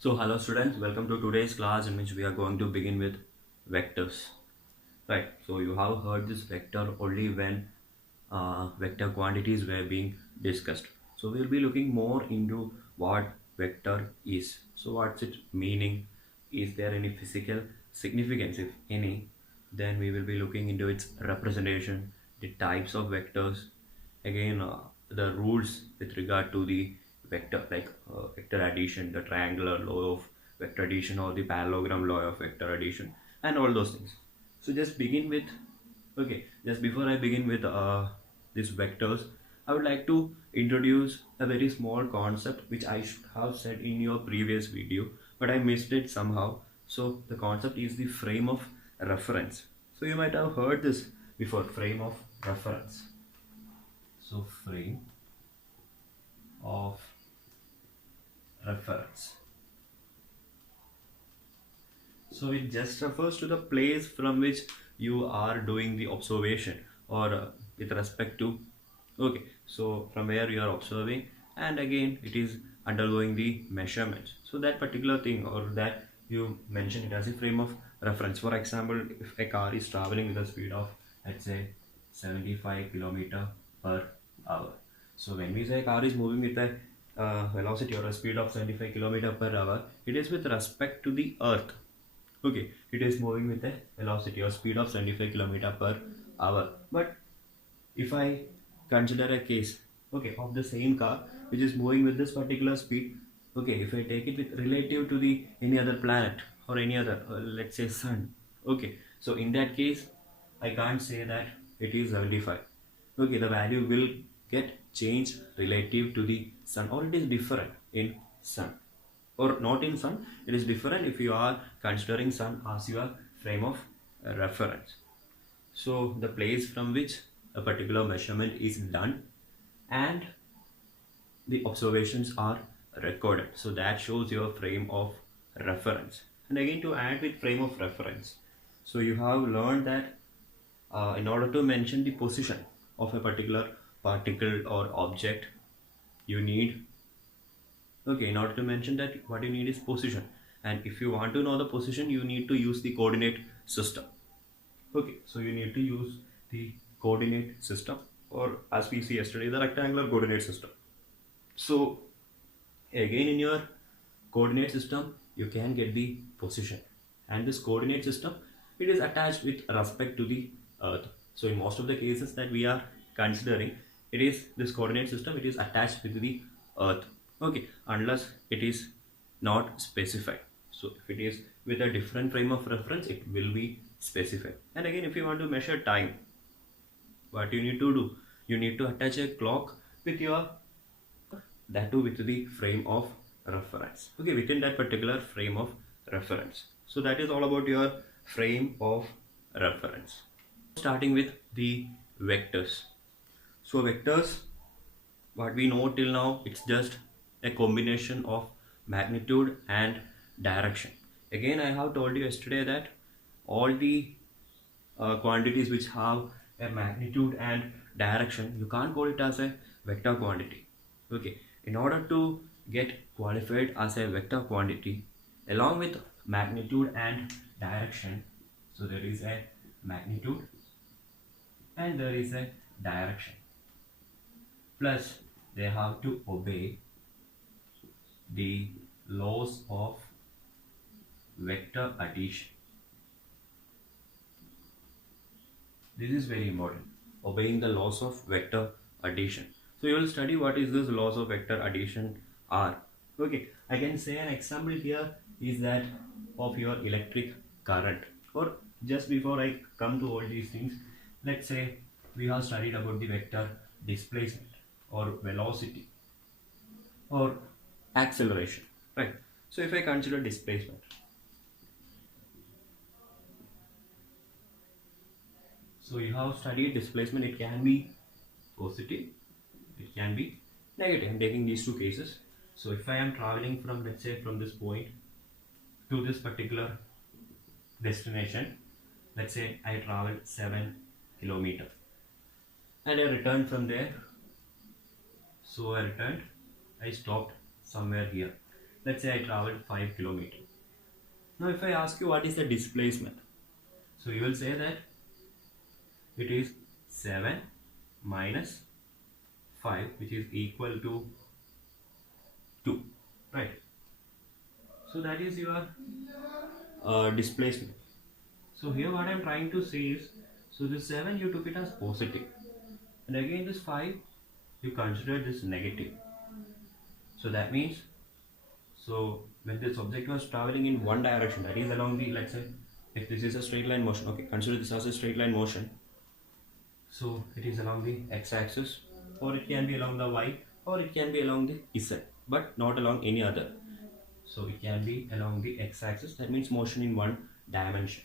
So hello students, welcome to today's class in which we are going to begin with vectors. Right, so you have heard this vector only when vector quantities were being discussed. So we'll be looking more into what vector is. So what's its meaning? Is there any physical significance, if any? Then we will be looking into its representation, the types of vectors, again the rules with regard to the vector, like vector addition, the triangular law of vector addition or the parallelogram law of vector addition, and all those things. So just begin with, okay, just before I begin with these vectors, I would like to introduce a very small concept which I should have said in your previous video, but I missed it somehow. So the concept is the frame of reference. So you might have heard this before, frame of reference. So frame of reference. So it just refers to the place from which you are doing the observation, or with respect to, okay, so from where you are observing, and again it is undergoing the measurements. So that particular thing, or that you mention it as a frame of reference. For example, if a car is traveling with a speed of, let's say, 75 kilometer per hour. So when we say car is moving with a velocity or a speed of 75 kilometer per hour, it is with respect to the earth. Okay, it is moving with a velocity or speed of 75 kilometer per hour. But if I consider a case, okay, of the same car which is moving with this particular speed, okay, if I take it with relative to the any other planet or any other, let's say sun, okay, so in that case I can't say that it is 75. Okay, the value will get changed relative to the sun, or it is different in sun, or not in sun, it is different if you are considering sun as your frame of reference. So the place from which a particular measurement is done and the observations are recorded, so that shows your frame of reference. And again, to add with frame of reference, so you have learned that in order to mention the position of a particular particle or object, you need, okay, in order to mention that, what you need is position. And if you want to know the position, you need to use the coordinate system. Okay, so you need to use the coordinate system, or as we see yesterday, the rectangular coordinate system. So again, in your coordinate system, you can get the position. And this coordinate system, it is attached with respect to the earth. So in most of the cases that we are considering, it is this coordinate system, it is attached with the earth. Okay, unless it is not specified. So if it is with a different frame of reference, it will be specified. And again, if you want to measure time, what you need to do, you need to attach a clock with your, that too with the frame of reference, okay, within that particular frame of reference. So that is all about your frame of reference. Starting with the vectors. So vectors, what we know till now, it's just a combination of magnitude and direction. Again, I have told you yesterday that all the quantities which have a magnitude and direction, you can't call it as a vector quantity. Okay, in order to get qualified as a vector quantity along with magnitude and direction, so there is a magnitude and there is a direction, plus they have to obey the laws of vector addition. This is very important, obeying the laws of vector addition. So you will study what is this laws of vector addition are. Okay, I can say an example here is that of your electric current. Or just before I come to all these things, let's say we have studied about the vector displacement or velocity or acceleration, right? So if I consider displacement, so you have studied displacement, it can be positive, it can be negative. I'm taking these two cases. So if I am traveling from, let's say, from this point to this particular destination, let's say I traveled 7 kilometers and I returned from there. So I returned, I stopped somewhere here. Let's say I traveled 5 kilometers. Now if I ask you what is the displacement, so you will say that it is 7 minus 5, which is equal to 2, right? So that is your displacement. So here what I am trying to say is, so this 7 you took it as positive, and again this 5 you consider this negative. So that means, so when this object was traveling in one direction, that is along the, let's say if this is a straight line motion, okay, consider this as a straight line motion. So it is along the x-axis, or it can be along the y, or it can be along the z, but not along any other. So it can be along the x-axis, that means motion in one dimension.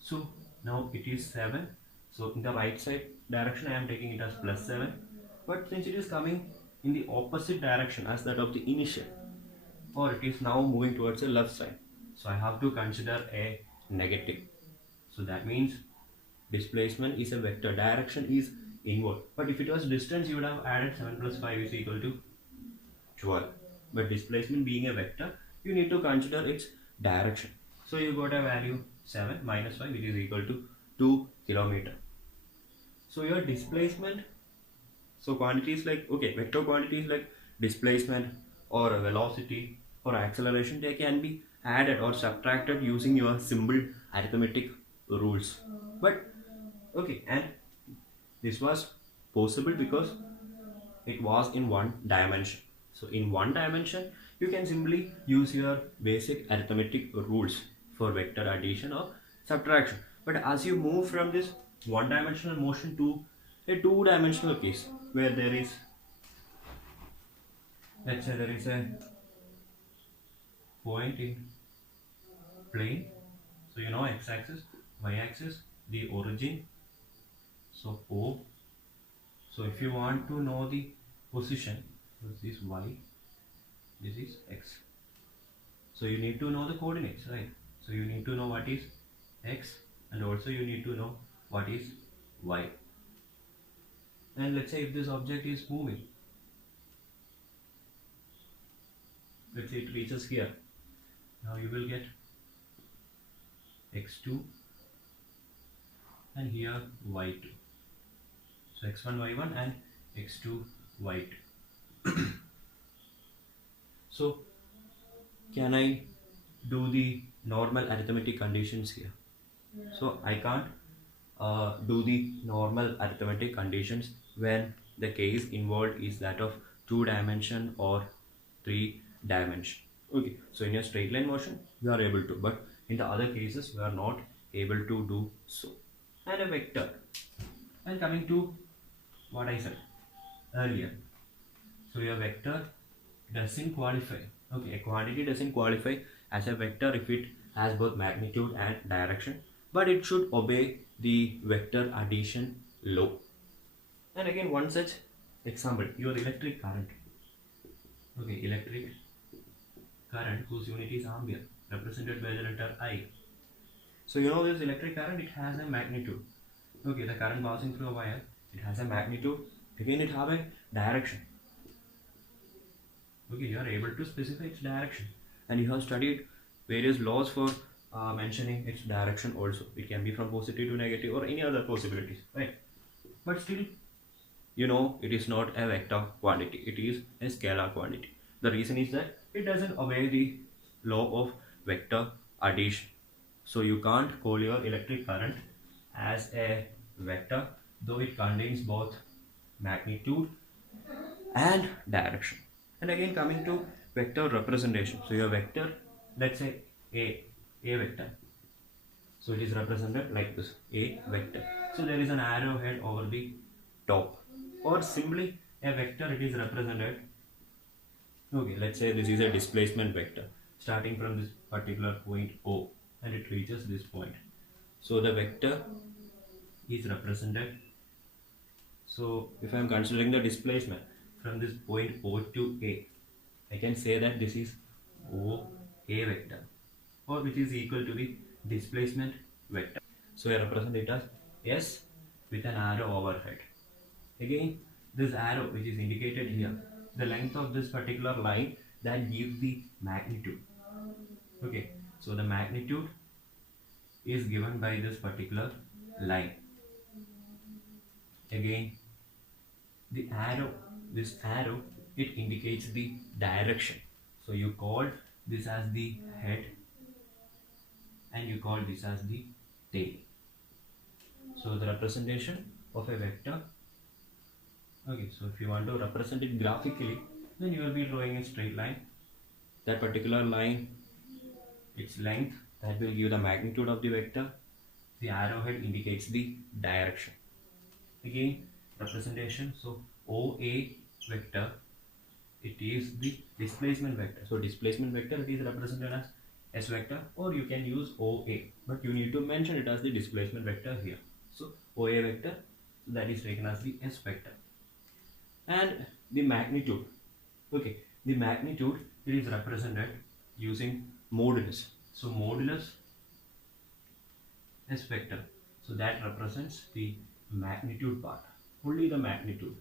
So now it is 7. So in the right side direction I am taking it as plus 7, but since it is coming in the opposite direction as that of the initial, or it is now moving towards the left side, so I have to consider a negative. So that means displacement is a vector, direction is inward. But if it was distance, you would have added 7 plus 5 is equal to 12. But displacement being a vector, you need to consider its direction. So you got a value 7 minus 5, which is equal to 2 kilometer. So your displacement, so quantities like, okay, vector quantities like displacement or velocity or acceleration, they can be added or subtracted using your simple arithmetic rules. But okay, and this was possible because it was in one dimension. So in one dimension, you can simply use your basic arithmetic rules for vector addition or subtraction. But as you move from this one-dimensional motion to a two-dimensional case, where there is, let's say there is a point in plane, so you know x-axis, y-axis, the origin, so O. So if you want to know the position, this is y, this is x. So you need to know the coordinates, right? So you need to know what is x, and also you need to know what is y. And let's say if this object is moving, let's say it reaches here, now you will get x2 and here y2. So x1 y1 and x2 y2. So can I do the normal arithmetic conditions here? So I can't do the normal arithmetic conditions when the case involved is that of 2-dimension or 3-dimension. Okay, so in a straight line motion you are able to, but in the other cases you are not able to do so. And a vector, and coming to what I said earlier, so your vector doesn't qualify, okay, a quantity doesn't qualify as a vector if it has both magnitude and direction, but it should obey the vector addition law. And again, one such example, your electric current, okay, electric current whose unit is ampere, represented by the letter I. So you know this electric current, it has a magnitude, okay, the current passing through a wire, it has a magnitude, again it have a direction, okay, you are able to specify its direction, and you have studied various laws for mentioning its direction also. It can be from positive to negative or any other possibilities, right? But still, you know, it is not a vector quantity, it is a scalar quantity. The reason is that it doesn't obey the law of vector addition. So you can't call your electric current as a vector, though it contains both magnitude and direction. And again, coming to vector representation, so your vector, let's say a vector, so it is represented like this, a vector. So there is an arrowhead over the top, or simply a vector, it is represented, okay, let's say this is a displacement vector starting from this particular point O and it reaches this point. So the vector is represented, so if I am considering the displacement from this point O to A, I can say that this is O A vector, or which is equal to the displacement vector. So I represent it as S with an arrow overhead. Again, this arrow which is indicated here, the length of this particular line that gives the magnitude. Okay, so the magnitude is given by this particular line. Again, the arrow, this arrow, it indicates the direction. So you call this as the head and you call this as the tail. So the representation of a vector. Okay, so if you want to represent it graphically, then you will be drawing a straight line. That particular line, its length, that will give the magnitude of the vector. The arrowhead indicates the direction. Again, representation. So OA vector, it is the displacement vector. So displacement vector, it is represented as S vector, or you can use OA, but you need to mention it as the displacement vector here. So OA vector, that is taken as the S vector. And the magnitude, okay, the magnitude, it is represented using modulus. So modulus S vector, so that represents the magnitude part, only the magnitude,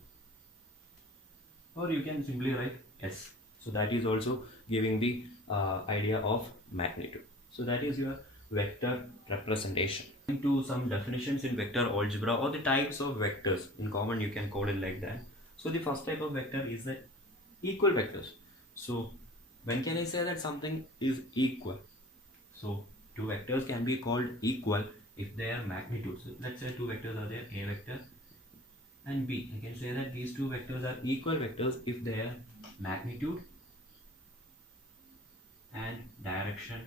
or you can simply write S. So that is also giving the idea of magnitude. So that is your vector representation. Into some definitions in vector algebra, or the types of vectors in common, you can call it like that. So the first type of vector is the equal vectors. So when can I say that something is equal? So two vectors can be called equal if their magnitude. So let's say two vectors are there, A vector and B. I can say that these two vectors are equal vectors if their magnitude and direction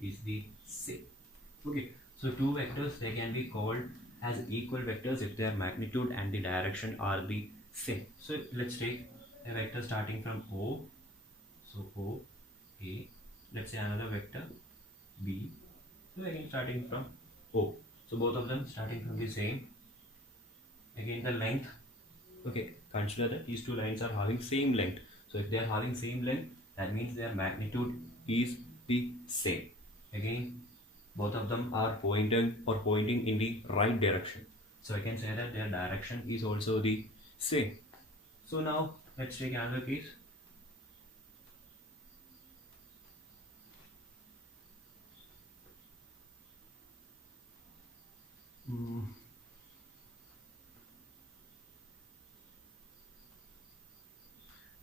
is the same. Okay, so two vectors, they can be called as equal vectors if their magnitude and the direction are the same. So let's take a vector starting from O. So O, A. Let's say another vector B. So again starting from O. So both of them starting from the same. Again the length. Okay, consider that these two lines are having same length. So if they are having same length, that means their magnitude is the same. Again, both of them are pointing in the right direction. So I can say that their direction is also the same. So now let's take another case.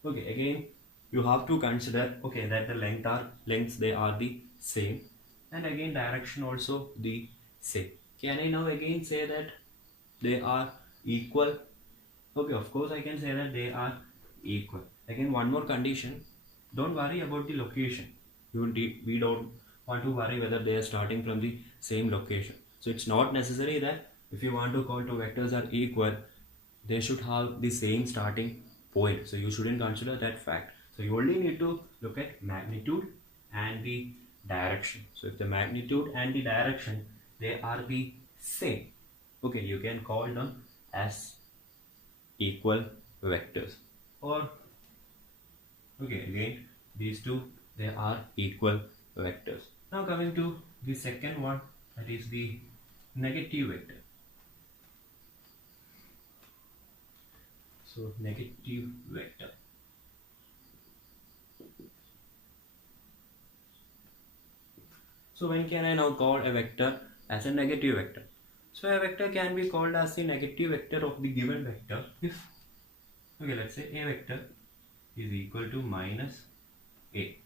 Okay, again you have to consider, okay, that the lengths they are the same, and again direction also the same. Can I now again say that they are equal? Okay, of course I can say that they are equal. Again, one more condition, don't worry about the location. We don't want to worry whether they are starting from the same location. So it's not necessary that if you want to call two vectors are equal, they should have the same starting point. So you shouldn't consider that fact. So you only need to look at magnitude and the direction. So if the magnitude and the direction, they are the same, okay, you can call them as equal vectors. Or okay, again these two, they are equal vectors. Now coming to the second one, that is the negative vector. So negative vector. So when can I now call a vector as a negative vector? So a vector can be called as the negative vector of the given vector if, okay, let's say A vector is equal to minus A.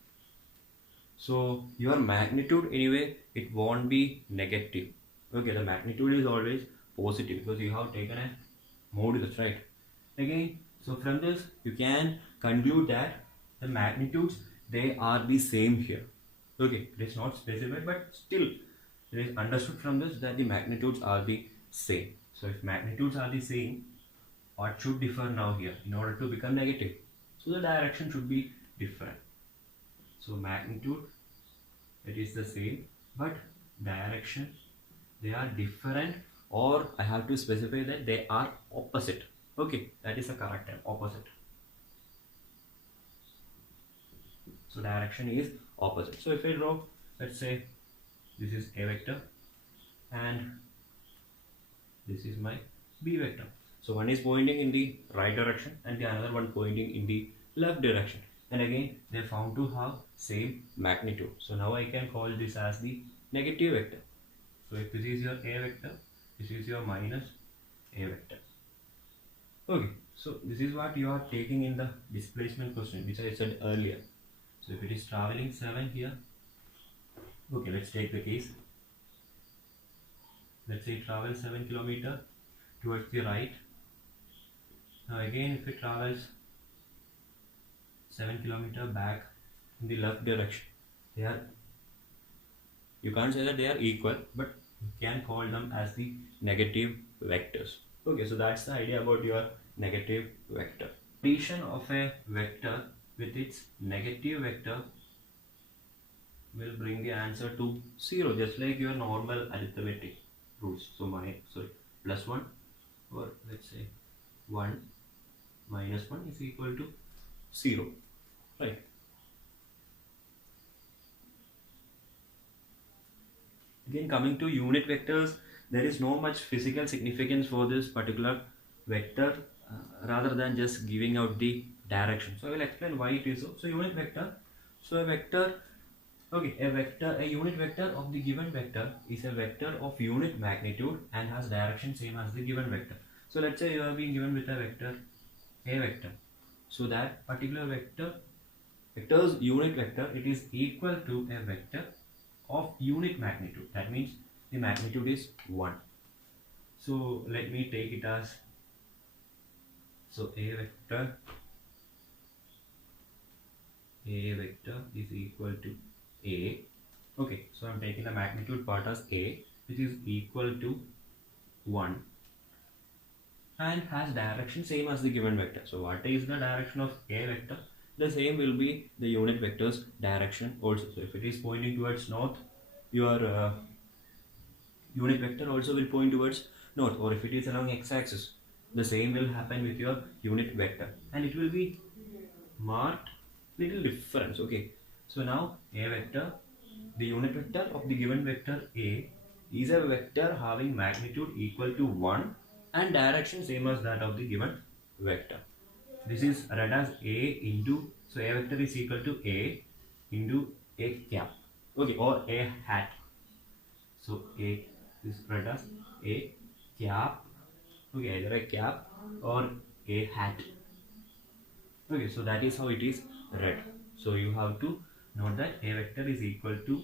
So your magnitude anyway, it won't be negative. Okay, the magnitude is always positive because you have taken a modulus, right? Again, so from this you can conclude that the magnitudes, they are the same here. Okay, it is not specified, but still it is understood from this that the magnitudes are the same. So if magnitudes are the same, what should differ now here in order to become negative? So the direction should be different. So magnitude, it is the same, but direction, they are different, or I have to specify that they are opposite. Okay, that is the correct term, opposite. So direction is opposite. So if I draw, let's say this is A vector and this is my B vector. So one is pointing in the right direction and the another one pointing in the left direction. and again they found to have same magnitude. So now I can call this as the negative vector. So if this is your A vector, this is your minus A vector. Okay, so this is what you are taking in the displacement question, which I said earlier. So if it is traveling 7 here, okay, let's take the case. Let's say it travels 7 kilometer towards the right. Now again, if it travels 7 kilometer back in the left direction, they are, you can't say that they are equal, but you can call them as the negative vectors. Okay, so that's the idea about your negative vector. Addition of a vector with its negative vector will bring the answer to 0, just like your normal arithmetic rules. So plus 1, or let's say 1 minus 1 is equal to 0, right? Again, coming to unit vectors, there is no much physical significance for this particular vector rather than just giving out the direction. So I will explain why it is so. So unit vector, so a vector, okay, a unit vector of the given vector is a vector of unit magnitude and has direction same as the given vector. So let's say you have been given with a vector, a vector. So that particular vector's unit vector, it is equal to a vector of unit magnitude. That means the magnitude is 1. So let me take it as, so a vector is equal to a. Okay, so I'm taking the magnitude part as a, which is equal to 1 and has direction same as the given vector. So what is the direction of a vector? The same will be the unit vector's direction also. So if it is pointing towards north, your unit vector also will point towards north, or if it is along x-axis, the same will happen with your unit vector, and it will be marked little difference. Okay, so now a vector, the unit vector of the given vector a, is a vector having magnitude equal to 1 and direction same as that of the given vector. This is read as a into, so a vector is equal to a into a cap, okay, or a hat. So a is read as a cap, okay, either a cap or a hat. Okay, so that is how it is read. So you have to note that a vector is equal to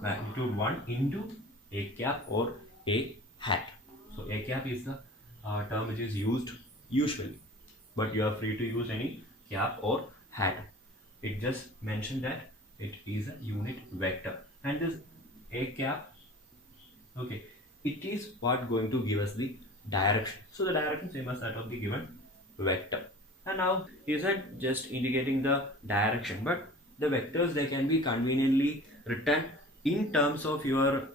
magnitude 1 into a cap or a hat. So a cap is the term which is used usually, but you are free to use any cap or hat. It just mentioned that it is a unit vector, and this a cap, okay, it is what going to give us the direction. So the direction same as that of the given vector. And now isn't just indicating the direction, but the vectors, they can be conveniently written in terms of your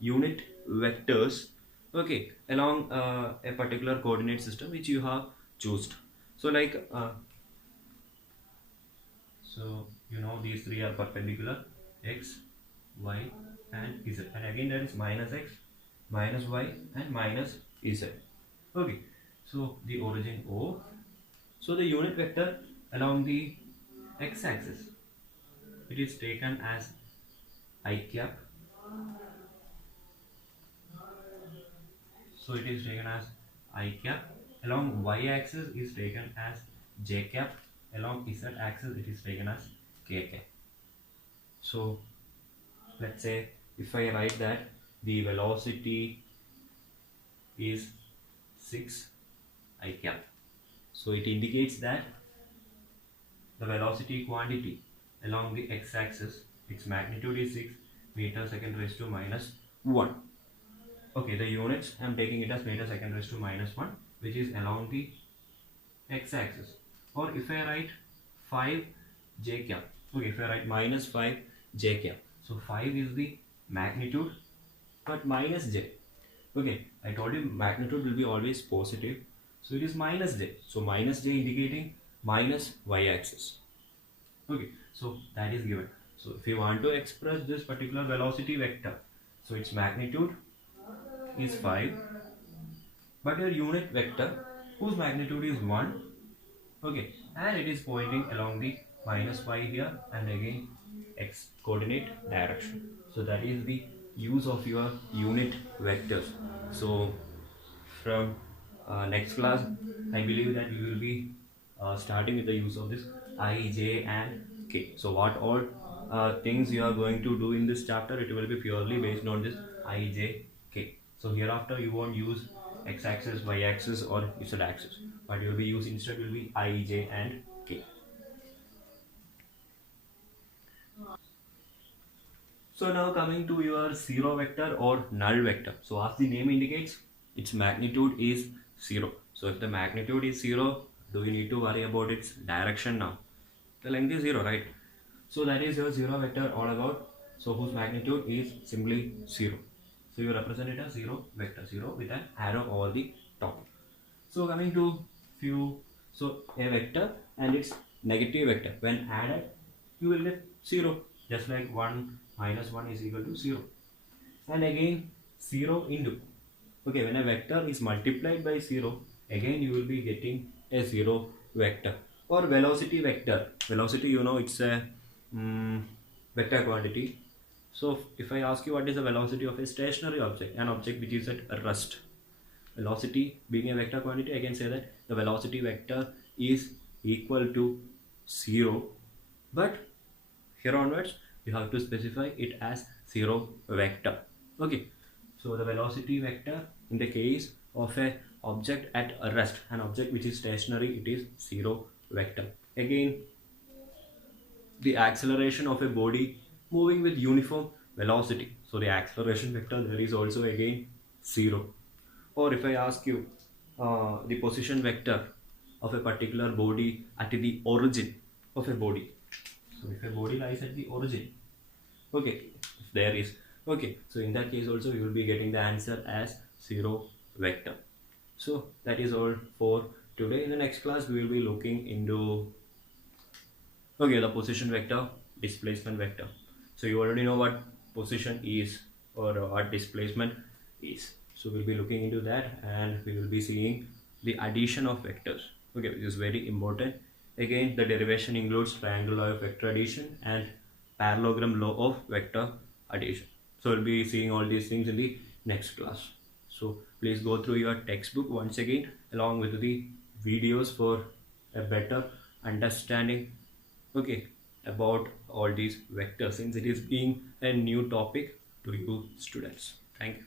unit vectors, okay, along a particular coordinate system which you have chosen. So like so you know these three are perpendicular, x, y and z, and again there is minus x, minus y and minus z. Okay, so the origin O. So the unit vector along the x-axis, it is taken as I cap. So it is taken as I cap. Along y-axis is taken as j cap. Along z-axis it is taken as k cap. So let's say if I write that the velocity is 6 I cap. So it indicates that the velocity quantity along the x-axis, its magnitude is 6 meter second raised to minus 1. Okay, the units I am taking it as meter second raised to minus 1, which is along the x-axis. Or if I write 5 j cap, okay, if I write minus 5 j cap, so 5 is the magnitude but minus j. Okay, I told you magnitude will be always positive, so it is minus j. So minus j indicating minus y-axis. Okay, so that is given. So if you want to express this particular velocity vector, so its magnitude is 5, but your unit vector whose magnitude is 1, okay, and it is pointing along the minus y here, and again x coordinate direction. So that is the use of your unit vectors. So from next class, I believe that we will be starting with the use of this I, J and K. So what all things you are going to do in this chapter, it will be purely based on this I, J, K. So hereafter you won't use x-axis, y-axis or z-axis. What you will be using instead will be I, J and K. So now coming to your zero vector or null vector. So as the name indicates, its magnitude is 0. So if the magnitude is 0, do we need to worry about its direction now? The length is 0, right? So that is your zero vector all about. So whose magnitude is simply 0. So you represent it as 0 vector, 0 with an arrow over the top. So coming to so a vector and its negative vector, when added, you will get 0. Just like 1 minus 1 is equal to 0. And again 0 into, okay, when a vector is multiplied by 0, again you will be getting a 0 vector. Or velocity vector. Velocity, you know, it's a vector quantity. So if I ask you what is the velocity of a stationary object, an object which is at rest, velocity being a vector quantity, I can say that the velocity vector is equal to 0, but here onwards you have to specify it as 0 vector. Okay, so the velocity vector in the case of a object at rest, an object which is stationary, it is 0 vector. Again, the acceleration of a body moving with uniform velocity, so the acceleration vector there is also again 0. Or if I ask you the position vector of a particular body at the origin of a body, so if a body lies at the origin, okay, if there is, okay, so in that case also you will be getting the answer as 0 vector. So that is all for today. In the next class we will be looking into, okay, the position vector, displacement vector. So you already know what position is or what displacement is. So we'll be looking into that, and we will be seeing the addition of vectors. Okay, which is very important. Again, the derivation includes triangle law of vector addition and parallelogram law of vector addition. So we'll be seeing all these things in the next class. So please go through your textbook once again along with the videos for a better understanding, okay, about all these vectors, since it is being a new topic to you students. Thank you.